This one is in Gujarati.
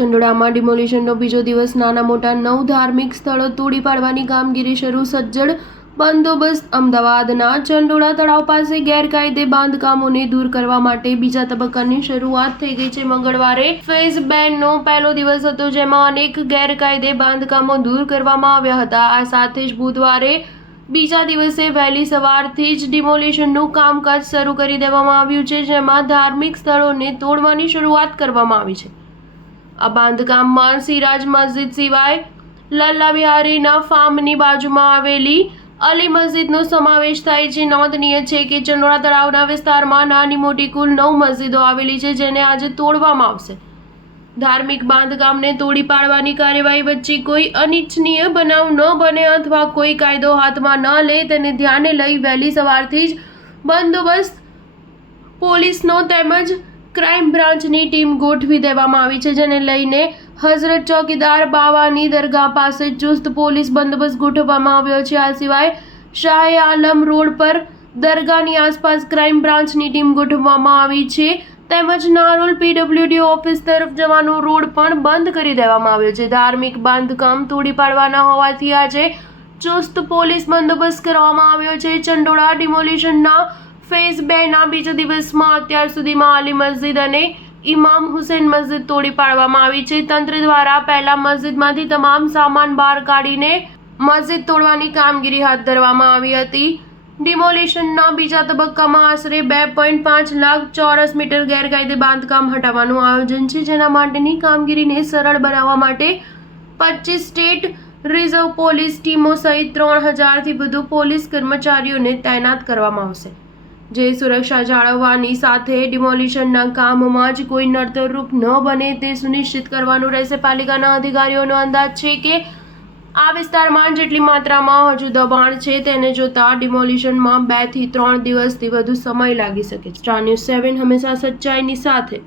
ચંડોળામાં ડિમોલિશનનો બીજો દિવસ નાના મોટા 9 ધાર્મિક સ્થળો તોડી પાડવાની કામગીરી શરૂ. સજ્જડ બંદોબસ્ત. અમદાવાદના ચંડોળા તળાવ પાસે ગેરકાયદે બાંધકામોને દૂર કરવા માટે બીજા તબક્કાની શરૂઆત થઈ ગઈ છે. મંગળવારે ફેઝ 2 નો પહેલો દિવસ હતો, જેમાં અનેક ગેરકાયદે બાંધકામો દૂર કરવામાં આવ્યા હતા. આ સાથે જ બુધવારે બીજા દિવસે વહેલી સવારથી જ ડિમોલિશનનું કામકાજ શરૂ કરી દેવામાં આવ્યું છે, જેમાં ધાર્મિક સ્થળોને તોડવાની શરૂઆત કરવામાં આવી છે. આ બાંધકામમાં સિરાજ મસ્જિદ સિવાય લલ્લા બિહારીના ફાર્મની બાજુમાં આવેલી અલી મસ્જિદનો સમાવેશ થાય છે. નોંધનીય છે કે ચંડોળા તળાવના વિસ્તારમાં નાની મોટી કુલ 9 મસ્જિદો આવેલી છે, જેને આજે તોડવામાં આવશે. ધાર્મિક બાંધકામને તોડી પાડવાની કાર્યવાહી વચ્ચે કોઈ અનિચ્છનીય બનાવ ન બને અથવા કોઈ કાયદો હાથમાં ન લે તેને ધ્યાને લઈ વહેલી સવારથી જ બંદોબસ્ત પોલીસનો તેમજ ક્રાઇમ બ્રાન્ચની ટીમ ગોઠવી દેવામાં આવી છે, જેને લઈને હઝરત ચોકીદાર બાવાની દરગાહ પાસે ચુસ્ત પોલીસ બંદોબસ્ત ગોઠવવામાં આવ્યો છે. આ સિવાય શાહ આલમ રોડ પર દરગાહની આસપાસ ક્રાઇમ બ્રાન્ચની ટીમ ગોઠવવામાં આવી છે, તેમજ નારોલ પીડબ્લ્યુડી ઓફિસ તરફ જવાનો રોડ પણ બંધ કરી દેવામાં આવ્યો છે. ધાર્મિક બાંધકામ તોડી પાડવાના હોવાથી આજે ચુસ્ત પોલીસ બંદોબસ્ત કરવામાં આવ્યો છે. ચંડોળા ડિમોલિશનના ફેઝ 2 ના બીજા દિવસમાં અત્યાર સુધીમાં અલી મસ્જિદ અને ઇમામ હુસેન મસ્જિદ તોડી પાડવામાં આવી છે. તંત્ર દ્વારા પહેલા મસ્જિદમાંથી તમામ સામાન બહાર કાઢીને મસ્જિદ તોડવાની કામગીરી હાથ ધરવામાં આવી હતી. ડિમોલિશનના બીજા તબક્કામાં આશરે 2.5 લાખ ચોરસ મીટર ગેરકાયદે બાંધકામ હટાવવાનું આયોજન છે, જેના માટેની કામગીરીને સરળ બનાવવા માટે 25 સ્ટેટ રિઝર્વ પોલીસ ટીમો સહિત 3000થી વધુ પોલીસ કર્મચારીઓને તૈનાત કરવામાં આવશે, જે સુરક્ષા જાળવવાની સાથે ડિમોલિશનના કામમાં જ કોઈ નડતરરૂપ ન બને તે સુનિશ્ચિત કરવાનું રહેશે. પાલિકાના અધિકારીઓનો અંદાજ છે કે આ વિસ્તારમાં જેટલી માત્રામાં હજુ દબાણ છે તેને જોતા ડિમોલિશનમાં 2 થી 3 દિવસથી વધુ સમય લાગી શકે છે. સ્ટાર ન્યૂઝ 7 હંમેશા સચ્ચાઈની સાથે.